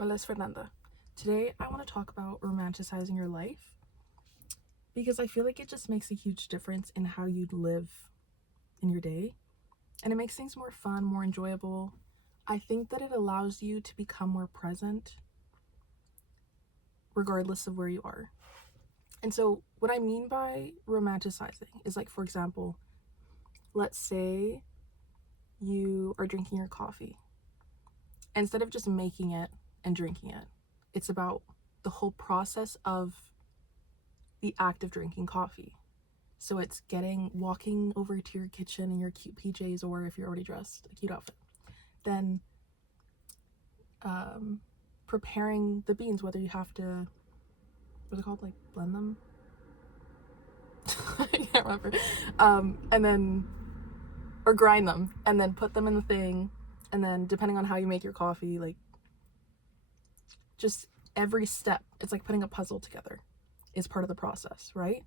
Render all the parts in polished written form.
Hola, es Fernanda. Today I want to talk about romanticizing your life because I feel like it just makes a huge difference in how you live in your day, and it makes things more fun, more enjoyable. I think that it allows you to become more present regardless of where you are. And so what I mean by romanticizing is, like, for example, let's say you are drinking your coffee. Instead of just making it and drinking it, it's about the whole process of the act of drinking coffee. So it's walking over to your kitchen in your cute PJs, or if you're already dressed, a cute outfit. Then preparing the beans, whether you have to, what's it called, like blend them? I can't remember. And then, or grind them, and then put them in the thing. And then depending on how you make your coffee, like just every step, it's like putting a puzzle together is part of the process, right?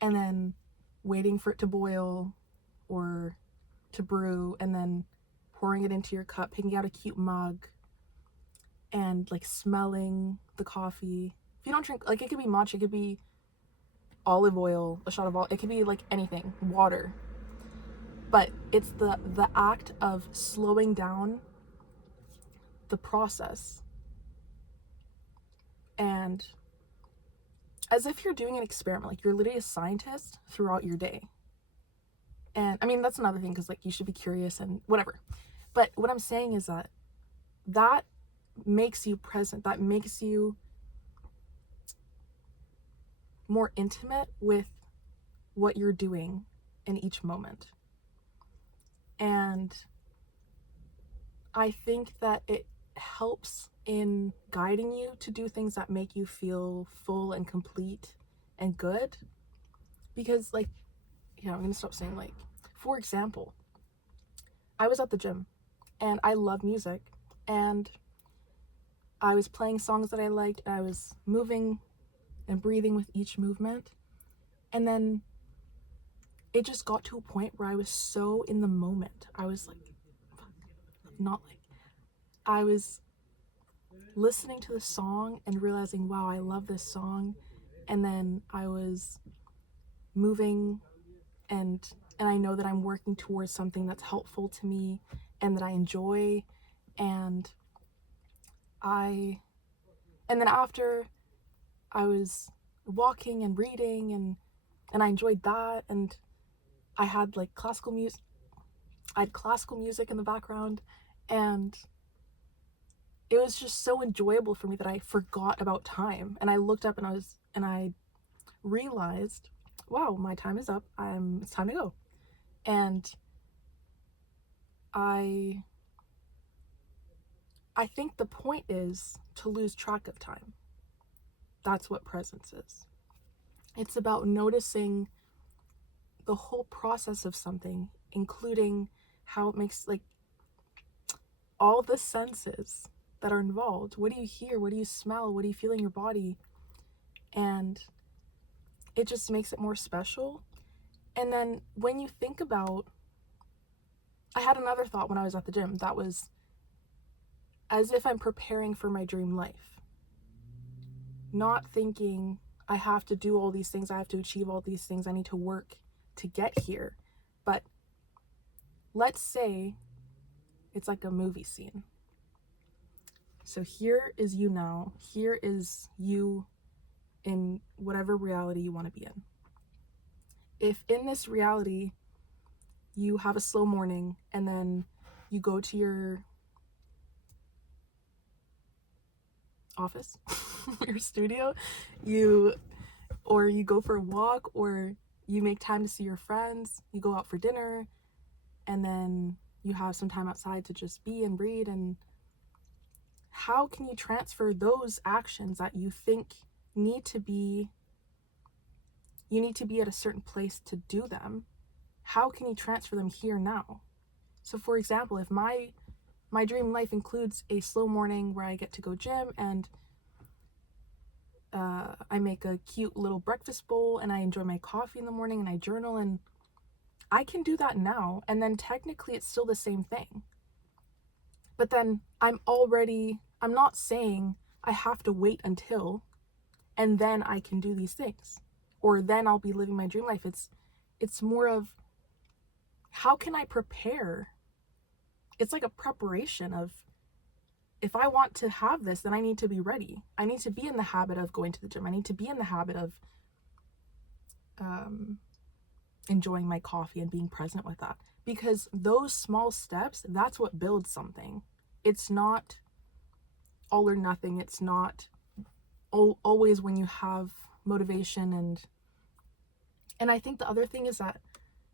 And then waiting for it to boil or to brew, and then pouring it into your cup, picking out a cute mug, and like smelling the coffee. If you don't drink, like, it could be matcha, it could be olive oil, a shot of olive, it could be like anything, water. But it's the act of slowing down the process, and as if you're doing an experiment, like you're literally a scientist throughout your day. And I mean, that's another thing, because like you should be curious and whatever. But what I'm saying is that makes you present, that makes you more intimate with what you're doing in each moment. And I think that it helps in guiding you to do things that make you feel full and complete and good. Because, like, I'm gonna stop saying, like, for example, I was at the gym and I love music, and I was playing songs that I liked, and I was moving and breathing with each movement. And then it just got to a point where I was so in the moment. I was like, I was listening to the song and realizing, wow, I love this song. And then I was moving, and I know that I'm working towards something that's helpful to me and that I enjoy. And then after, I was walking and reading, and I enjoyed that. And I had like classical music in the background, and it was just so enjoyable for me that I forgot about time. And I looked up, and I realized, wow, my time is up. It's time to go. And I think the point is to lose track of time. That's what presence is. It's about noticing the whole process of something, including how it makes, like, all the senses that are involved. What do you hear? What do you smell? What do you feel in your body? And it just makes it more special. And then when you think about, I had another thought when I was at the gym that was as if I'm preparing for my dream life. Not thinking I have to do all these things, I have to achieve all these things, I need to work to get here. But let's say it's like a movie scene. So here is you now. Here is you in whatever reality you want to be in. If in this reality you have a slow morning, and then you go to your office, your studio, or you go for a walk, or you make time to see your friends, you go out for dinner, and then you have some time outside to just be and read. And how can you transfer those actions that you think you need to be at a certain place to do them? How can you transfer them here now? So for example, if my dream life includes a slow morning where I get to go gym, and I make a cute little breakfast bowl, and I enjoy my coffee in the morning, and I journal, and I can do that now. And then technically it's still the same thing. But then I'm already I'm not saying I have to wait until and then I can do these things, or then I'll be living my dream life. It's more of, how can I prepare? It's like a preparation of, if I want to have this, then I need to be ready. I need to be in the habit of going to the gym. I need to be in the habit of enjoying my coffee and being present with that. Because those small steps, that's what builds something. It's not all or nothing. It's not always when you have motivation. And I think the other thing is that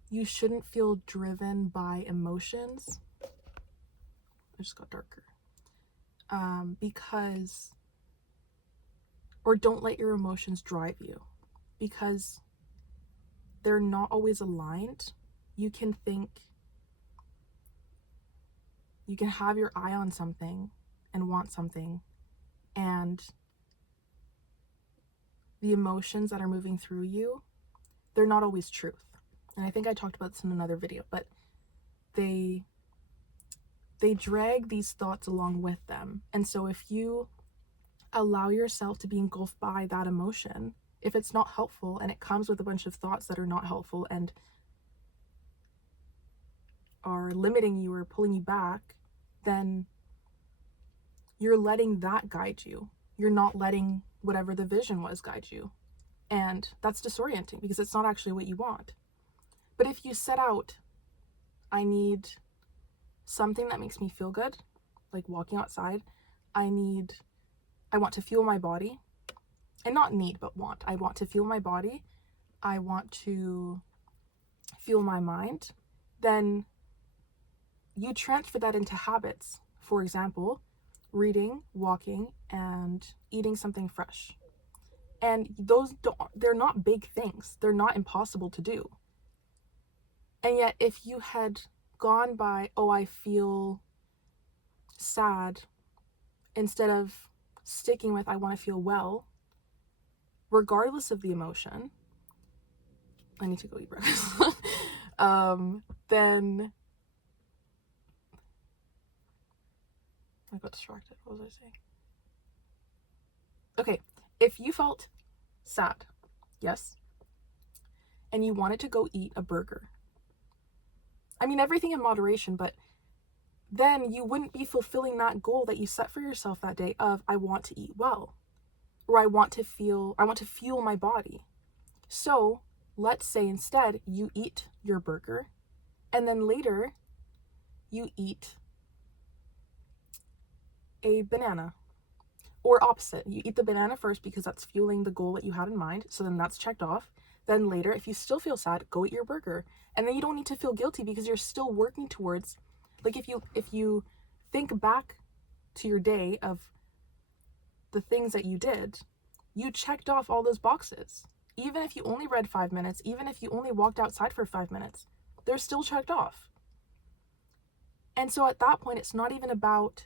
you shouldn't feel driven by emotions. It just got darker. Because, or don't let your emotions drive you, because they're not always aligned. You can have your eye on something and want something, and the emotions that are moving through you, they're not always truth. And I think I talked about this in another video, but they drag these thoughts along with them. And so if you allow yourself to be engulfed by that emotion, if it's not helpful and it comes with a bunch of thoughts that are not helpful and are limiting you or pulling you back, then you're letting that guide you. You're not letting whatever the vision was guide you. And that's disorienting because it's not actually what you want. But if you set out, I need something that makes me feel good, like walking outside. I want to fuel my body, and not need, but want. I want to fuel my body. I want to fuel my mind. Then you transfer that into habits. For example, reading, walking, and eating something fresh. And they're not big things. They're not impossible to do. And yet, if you had gone by, oh, I feel sad, instead of sticking with, I want to feel well, regardless of the emotion, I need to go eat breakfast, then I got distracted. What was I saying? Okay, if you felt sad, yes, and you wanted to go eat a burger, I mean, everything in moderation, but then you wouldn't be fulfilling that goal that you set for yourself that day of, I want to eat well, or I want to fuel my body. So let's say instead you eat your burger, and then later you eat a banana. Or opposite, you eat the banana first because that's fueling the goal that you had in mind, so then that's checked off. Then later, if you still feel sad, go eat your burger. And then you don't need to feel guilty because you're still working towards, like, if you think back to your day of the things that you did, you checked off all those boxes. Even if you only read 5 minutes, even if you only walked outside for 5 minutes, they're still checked off. And so at that point, it's not even about,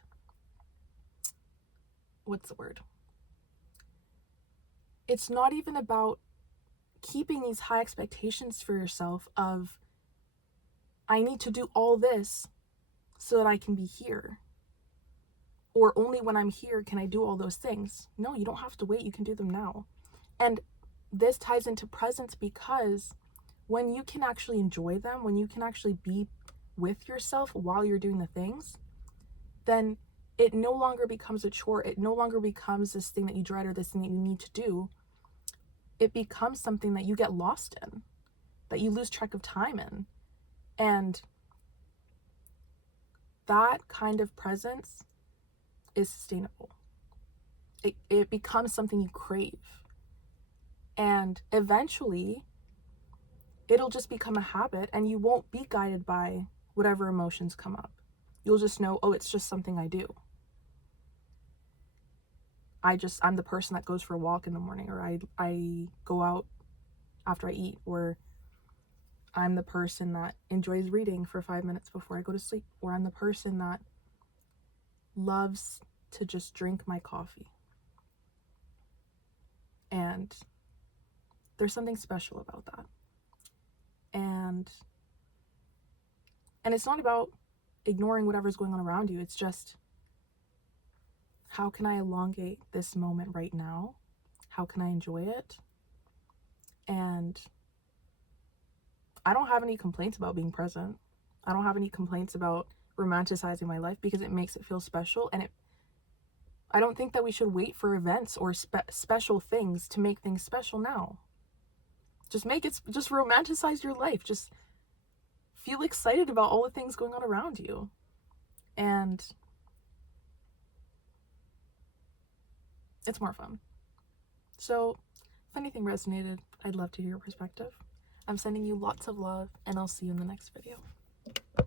what's the word? It's not even about keeping these high expectations for yourself of, I need to do all this so that I can be here. Or only when I'm here can I do all those things. No, you don't have to wait. You can do them now. And this ties into presence, because when you can actually enjoy them, when you can actually be with yourself while you're doing the things, then it no longer becomes a chore. It no longer becomes this thing that you dread or this thing that you need to do. It becomes something that you get lost in, that you lose track of time in. And that kind of presence is sustainable. It becomes something you crave. And eventually, it'll just become a habit, and you won't be guided by whatever emotions come up. You'll just know, oh, it's just something I do. I'm the person that goes for a walk in the morning, or I go out after I eat, or I'm the person that enjoys reading for 5 minutes before I go to sleep, or I'm the person that loves to just drink my coffee. And there's something special about that. And it's not about ignoring whatever's going on around you. It's just How can I elongate this moment right now? How can I enjoy it? And I don't have any complaints about being present. I don't have any complaints about romanticizing my life because it makes it feel special. And I don't think that we should wait for events or special things to make things special now. Just romanticize your life. Just feel excited about all the things going on around you. And it's more fun. So if anything resonated, I'd love to hear your perspective. I'm sending you lots of love, and I'll see you in the next video.